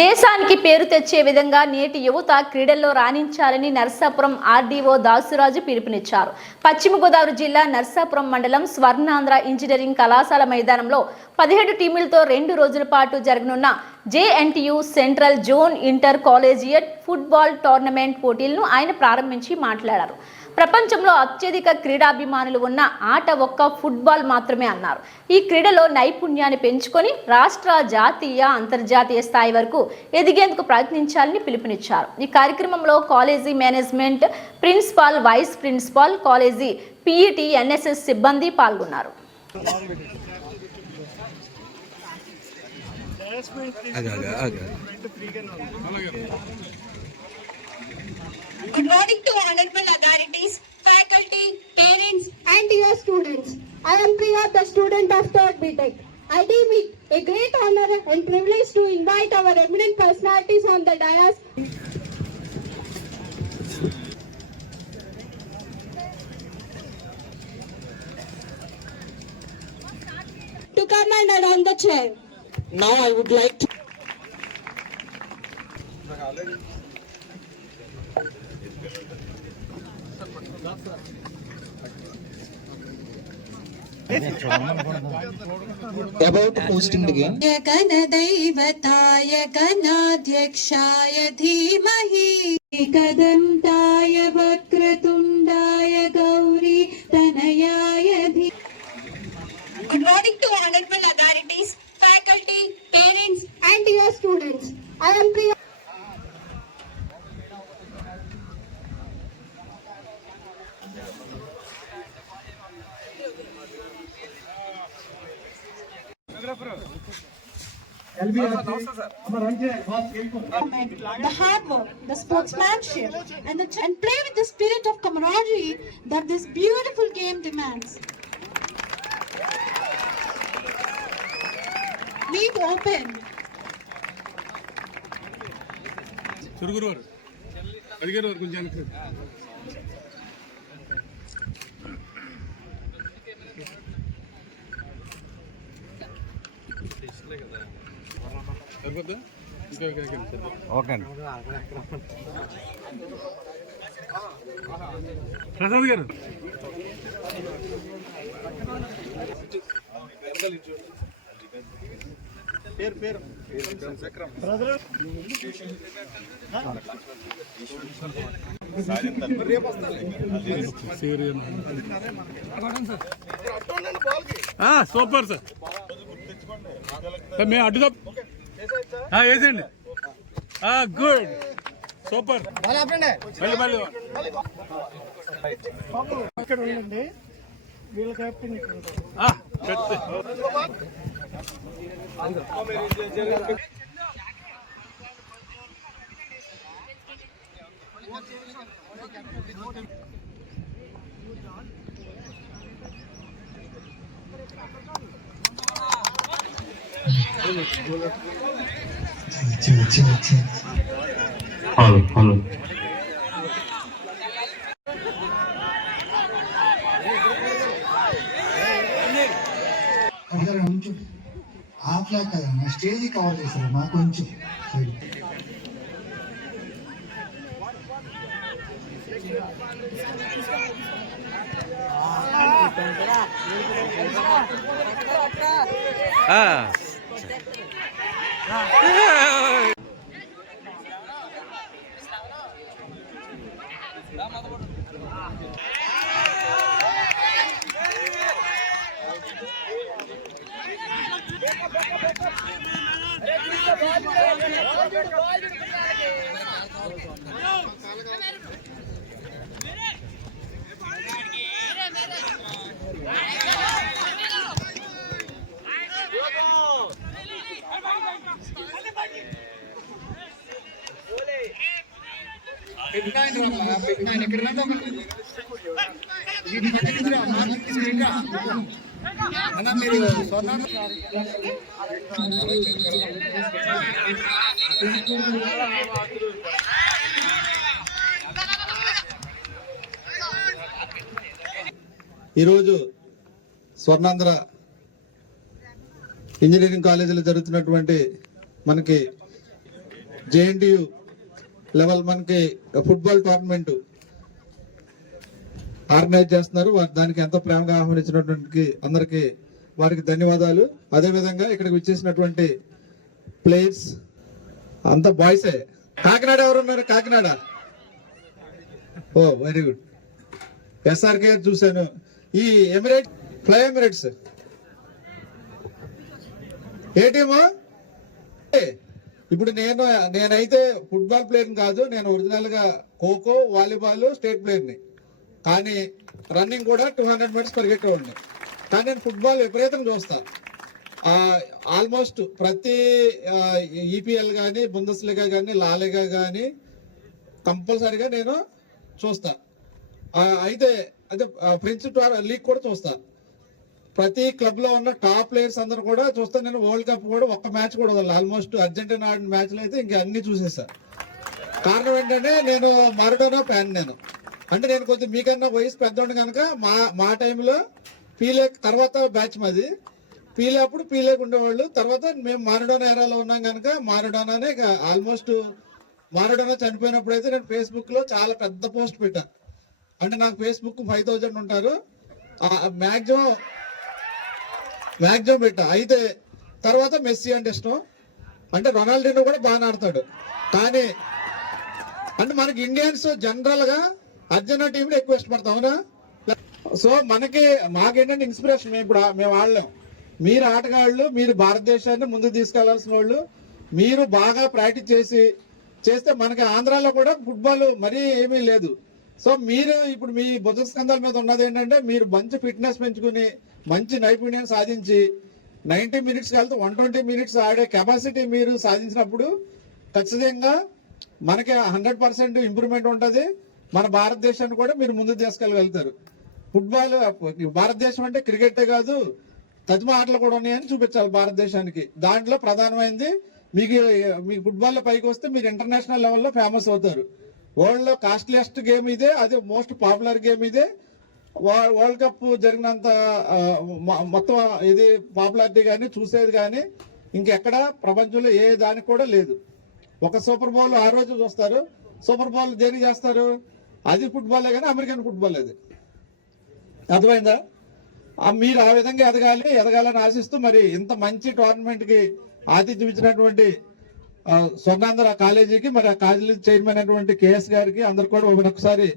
దేశానికి పేరు తెచ్చే విధంగా నేటి యువత క్రీడల్లో రాణించాలని నర్సాపురం ఆర్డీఓ దాసురాజు పిలుపునిచ్చారు. పశ్చిమ గోదావరి జిల్లా నర్సాపురం మండలం స్వర్ణాంధ్ర ఇంజనీరింగ్ కళాశాల మైదానంలో 17 టీములతో 2 రోజుల పాటు జరగనున్న JNTU central zone inter collegiate football tournament పోటీలను ఆయన ప్రారంభించి మాట్లాడారు. ప్రపంచంలో అత్యధిక క్రీడాభిమానులు ఉన్న ఆట ఒక్క ఫుట్బాల్ మాత్రమే అన్నారు. ఈ క్రీడలో నైపుణ్యాన్ని పెంచుకొని రాష్ట్ర, జాతీయ, అంతర్జాతీయ స్థాయి వరకు ఎదిగేందుకు ప్రయత్నించాలని పిలుపునిచ్చారు. ఈ కార్యక్రమంలో college management, principal, vice principal, college PET, NSS సిబ్బంది పాల్గొన్నారు. Good morning to honorable authorities, faculty, parents and dear students. I am Priya, the student of 3rd BTech. I deem it a great honor and privilege to invite our eminent personalities on the dais to come and adorn the chair. Now I would like to about hosting the game. गणदैवताय गणाध्यक्षाय धीमहि कदन्ताय वक्रतुण्डाय गौरी तनयाय धी. Good morning to honorable authorities, faculty, parents and dear students. I am Priya. The hard work, the sportsmanship, and play with the spirit of camaraderie that this beautiful game demands. Leave open. Okay Prasad గారు super sir మేము అడ్డుగా వేసండి. Good, super. ఇక్కడ ఉండండి, వీళ్ళ captain ఇక్కడ hello కొంచెం ఆఫ్లా కదమ్మా, stage cover చేశారు మా కొంచెం ఈరోజు స్వర్ణాంధ్ర ఇంజనీరింగ్ కాలేజీలో జరుగుతున్నటువంటి మనకి జేఎన్టీయు లెవెల్ మనకి ఫుట్బాల్ టోర్నమెంట్ ఆర్గనైజ్ చేస్తున్నారు. దానికి ఎంతో ప్రేమగా ఆహ్వానించినటువంటి అందరికి వారికి ధన్యవాదాలు. అదేవిధంగా ఇక్కడికి వచ్చేసినటువంటి ప్లేయర్స్ అంతా బాయ్సే. కాకినాడ ఎవరున్నారు? కాకినాడ. ఓ వెరీ గుడ్. ఎస్ఆర్కే చూశాను. ఈ ఎమిరేట్స్, ఫ్లై ఎమిరేట్స్ ఏ టీము? ఇప్పుడు నేనైతే ఫుట్బాల్ ప్లేయర్ కాదు, నేను ఒరిజినల్ గా ఖోఖో, వాలీబాల్ స్టేట్ ప్లేయర్ని. కానీ రన్నింగ్ కూడా 200 మీటర్స్ పరిగెట్టేవాడిని. కానీ నేను ఫుట్బాల్ విపరీతంగా చూస్తా. ఆల్మోస్ట్ ప్రతి ఈపీఎల్ కానీ, బుందెస్లీగా కానీ, లాలీగా కానీ కంపల్సరీగా నేను చూస్తా. అయితే అదే ఫ్రెంచ్ లీగ్ కూడా చూస్తా. ప్రతి క్లబ్ లో ఉన్న టాప్ ప్లేయర్స్ అందరూ కూడా చూస్తా. నేను వరల్డ్ కప్ కూడా ఒక్క మ్యాచ్ కూడా వదలను. ఆల్మోస్ట్ అర్జెంటీనా ఆడిన మ్యాచ్లు అయితే ఇంకా అన్ని చూసేసా. కారణం ఏంటంటే నేను మారడోనా ఫ్యాన్. అంటే నేను కొంచెం మీకన్నా వయసు పెద్దోడు కనుక మా టైంలో పీలే తర్వాత బ్యాచ్ మాది. పీలే ఉండేవాళ్ళు. తర్వాత మేము మారడోనా ఎరాలో ఉన్నాం కనుక మారడోనానే ఆల్మోస్ట్. మారడోనా చనిపోయినప్పుడు అయితే నేను ఫేస్బుక్ లో చాలా పెద్ద పోస్ట్ పెట్టా. అంటే నాకు ఫేస్బుక్ 5000 ఉంటారు. మ్యాక్సిమం పెట్టా. అయితే తర్వాత మెస్సీ అంటే ఇష్టం. అంటే రొనాల్డోనో కూడా బాగా ఆడతాడు. కానీ అంటే మనకి ఇండియన్స్ జనరల్ గా అర్జెంటీనా టీంలో ఎక్కువ ఇష్టపడతాం, అవునా? సో మాకేంటంటే ఇన్స్పిరేషన్. మేము ఆడలేం. మీరు ఆటగాళ్ళు, మీరు భారతదేశాన్ని ముందుకు తీసుకెళ్లాల్సిన వాళ్ళు. మీరు బాగా ప్రాక్టీస్ చేస్తే మనకి ఆంధ్రాలో కూడా ఫుట్బాల్ మరీ ఏమీ లేదు. సో మీరు ఇప్పుడు మీ భుజ స్కంధాల మీద ఉన్నది ఏంటంటే మీరు మంచి ఫిట్నెస్ పెంచుకుని మంచి నైపుణ్యం సాధించి 90 మినిట్స్ కలిసి 120 మినిట్స్ ఆడే కెపాసిటీ మీరు సాధించినప్పుడు ఖచ్చితంగా మనకి 100% ఇంప్రూవ్మెంట్ ఉంటుంది. మన భారతదేశాన్ని కూడా మీరు ముందుకు తీసుకెళ్ళగలుగుతారు. ఫుట్బాల్ భారతదేశం అంటే క్రికెటే కాదు, తదిమ ఆటలు కూడా ఉన్నాయని చూపించాలి భారతదేశానికి. దాంట్లో ప్రధానమైనది మీకు ఫుట్బాల్ లో పైకి వస్తే మీరు ఇంటర్నేషనల్ లెవెల్లో ఫేమస్ అవుతారు. వరల్డ్ లో కాస్ట్లీయెస్ట్ గేమ్ ఇదే, అది మోస్ట్ పాపులర్ గేమ్ ఇదే. వరల్డ్ కప్ జరిగినంత మొత్తం ఇది పాపులారిటీ కానీ చూసేది కానీ ఇంకెక్కడ ప్రపంచంలో ఏ దానికి కూడా లేదు. ఒక సూపర్ బౌల్ ఆ రోజు చూస్తారు. సూపర్ బౌల్ దేనికి చేస్తారు? అది ఫుట్బాలే కానీ అమెరికన్ ఫుట్బాల్ అది. అర్థమైందా? మీరు ఆ విధంగా ఎదగాలని ఆశిస్తూ మరి ఇంత మంచి టోర్నమెంట్ కి ఆతిథ్యం ఇచ్చినటువంటి స్వర్ణాంధ్ర కాలేజీకి, మరి ఆ కాలేజీ చైర్మన్ అయినటువంటి కేఎస్ గారికి అందరు కూడా ఒకసారి